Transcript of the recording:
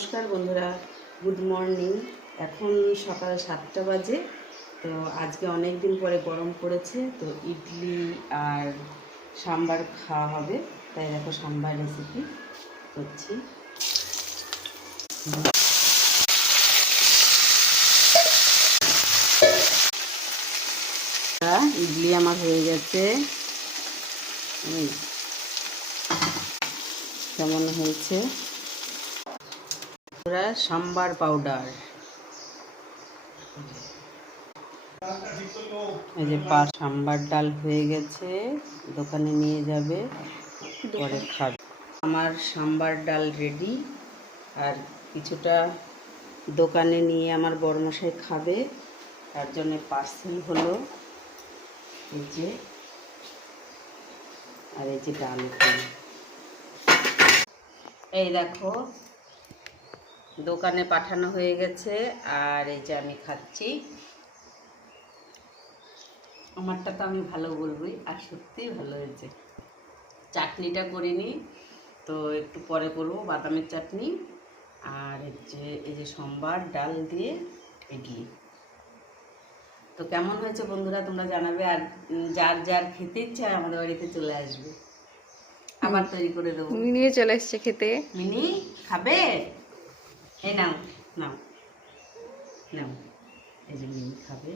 নমস্কার বন্ধুরা, good morning. এখন সকাল 7টা বাজে। তো আজকে অনেক দিন পরে গরম পড়েছে, তো ইডলি আর সাম্বার খাওয়া হবে। তাই দেখো সাম্বার রেসিপি করছি। ইডলি আমার হয়ে গেছে, কেমন হয়েছে। সাম্বার পাউডার, এই যে সাম্বার ডাল হয়ে গেছে, দোকানে নিয়ে যাবে, পরে খাবে। আমার সাম্বার ডাল রেডি, আর কিছুটা দোকানে নিয়ে আমার বড়মশাই খাবে, তার জন্য পার্সেল হলো। এই যে, আর এই যে ডাল, এই দেখো দোকানে পাঠানো হয়ে গেছে, আর এই যে আমি খাচ্ছি। আমারটা তো আমি ভালো বলবই, আর সত্যিই ভালো হয়েছে। চাটনিটা করিনি, তো একটু পরে করবো বাদামের চাটনি। আর এই যে সম্বার ডাল দিয়ে ইডলি। তো কেমন হয়েছে বন্ধুরা তোমরা জানাবে, আর যার যার খেতে ইচ্ছা আমাদের বাড়িতে চলে আসবে, আবার তৈরি করে দেবো। নিয়ে চলে এসছে খেতে। মিনি খাবে? এই নাও নাও নাও, এই যে মিনি খাবে।